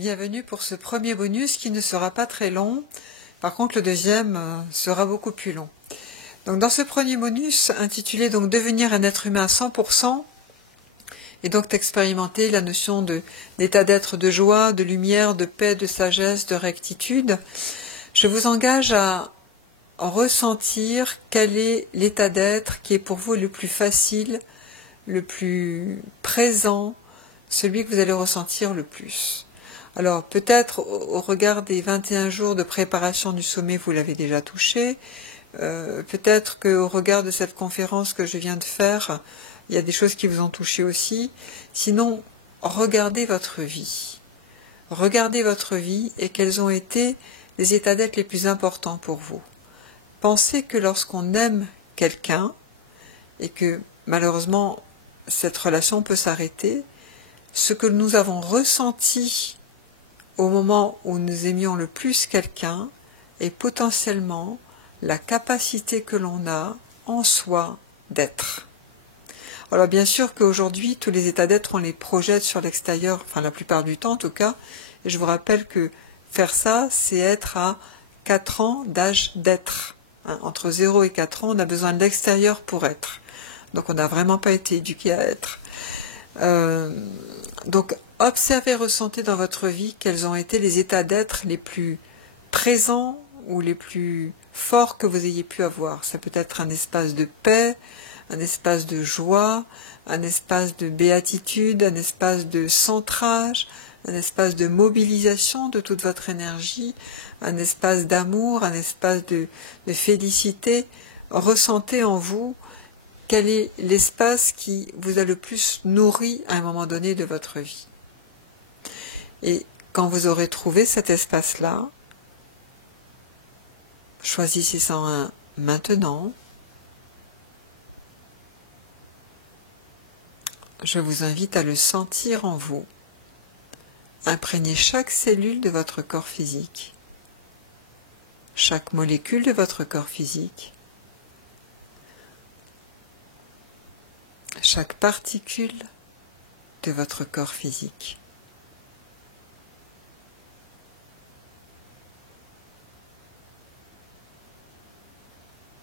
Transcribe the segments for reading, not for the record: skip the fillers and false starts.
Bienvenue pour ce premier bonus qui ne sera pas très long. Par contre, le deuxième sera beaucoup plus long. Donc, dans ce premier bonus, intitulé donc Devenir un être humain à 100%, et donc d'expérimenter la notion d'état d'être de joie, de lumière, de paix, de sagesse, de rectitude, je vous engage à ressentir quel est l'état d'être qui est pour vous le plus facile, le plus présent, celui que vous allez ressentir le plus. Alors peut-être au regard des 21 jours de préparation du sommet, vous l'avez déjà touché. Peut-être qu'au regard de cette conférence que je viens de faire, il y a des choses qui vous ont touché aussi. Sinon, regardez votre vie. Regardez votre vie et quels ont été les états d'être les plus importants pour vous. Pensez que lorsqu'on aime quelqu'un, et que malheureusement cette relation peut s'arrêter, ce que nous avons ressenti au moment où nous aimions le plus quelqu'un est potentiellement la capacité que l'on a en soi d'être. Alors bien sûr qu'aujourd'hui, tous les états d'être, on les projette sur l'extérieur, enfin la plupart du temps en tout cas, et je vous rappelle que faire ça, c'est être à 4 ans d'âge d'être. Entre 0 et 4 ans, on a besoin de l'extérieur pour être. Donc on n'a vraiment pas été éduqué à être. Donc observez, ressentez dans votre vie quels ont été les états d'être les plus présents ou les plus forts que vous ayez pu avoir. Ça peut être un espace de paix, un espace de joie, un espace de béatitude, un espace de centrage, un espace de mobilisation de toute votre énergie, un espace d'amour, un espace de félicité. Ressentez en vous quel est l'espace qui vous a le plus nourri à un moment donné de votre vie. Et quand vous aurez trouvé cet espace-là, choisissez 101 maintenant. Je vous invite à le sentir en vous. Imprégnez chaque cellule de votre corps physique, chaque molécule de votre corps physique, chaque particule de votre corps physique.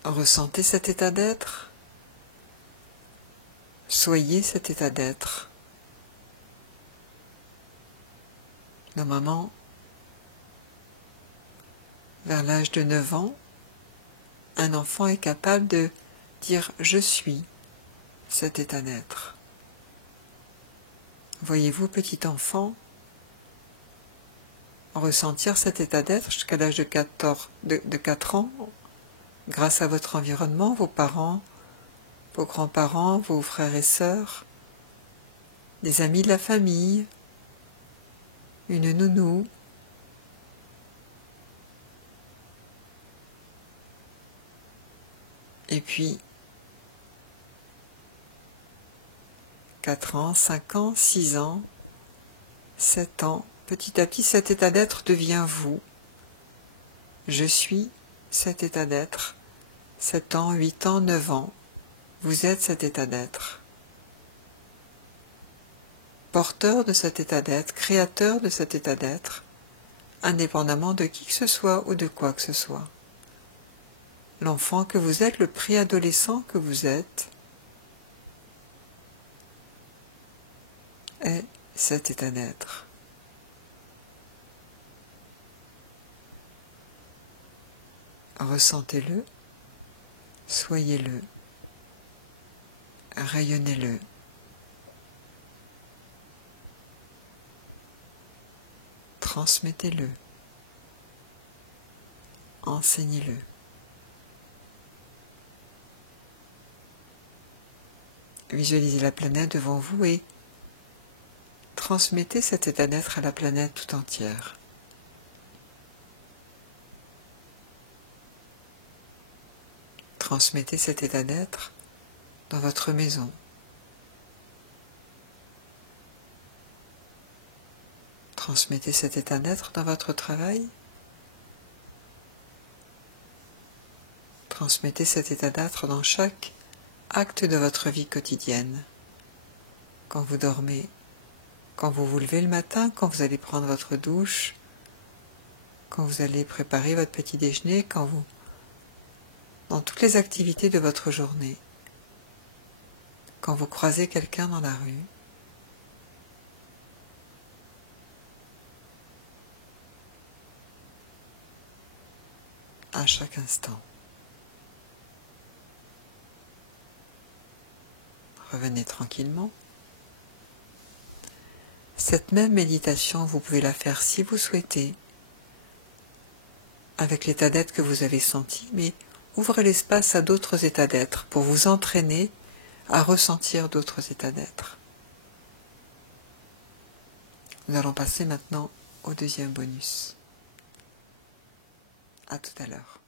Ressentez cet état d'être. Soyez cet état d'être. Normalement, vers l'âge de 9 ans, un enfant est capable de dire « je suis » cet état d'être. Voyez-vous, petit enfant, ressentir cet état d'être jusqu'à l'âge de 4 ans, grâce à votre environnement, vos parents, vos grands-parents, vos frères et sœurs, des amis de la famille, une nounou, et puis 4 ans, 5 ans, 6 ans, 7 ans, petit à petit cet état d'être devient vous. Je suis cet état d'être, 7 ans, 8 ans, 9 ans, vous êtes cet état d'être. Porteur de cet état d'être, créateur de cet état d'être, indépendamment de qui que ce soit ou de quoi que ce soit. L'enfant que vous êtes, le préadolescent que vous êtes, est cet état d'être. Ressentez-le, soyez-le, rayonnez-le. Transmettez-le, enseignez-le. Visualisez la planète devant vous et transmettez cet état d'être à la planète tout entière. Transmettez cet état d'être dans votre maison. Transmettez cet état d'être dans votre travail. Transmettez cet état d'être dans chaque acte de votre vie quotidienne. Quand vous dormez, Quand vous vous levez le matin, quand vous allez prendre votre douche, quand vous allez préparer votre petit déjeuner, dans toutes les activités de votre journée, quand vous croisez quelqu'un dans la rue, à chaque instant. Revenez tranquillement. Cette même méditation, vous pouvez la faire si vous souhaitez, avec l'état d'être que vous avez senti, mais ouvrez l'espace à d'autres états d'être pour vous entraîner à ressentir d'autres états d'être. Nous allons passer maintenant au deuxième bonus. À tout à l'heure.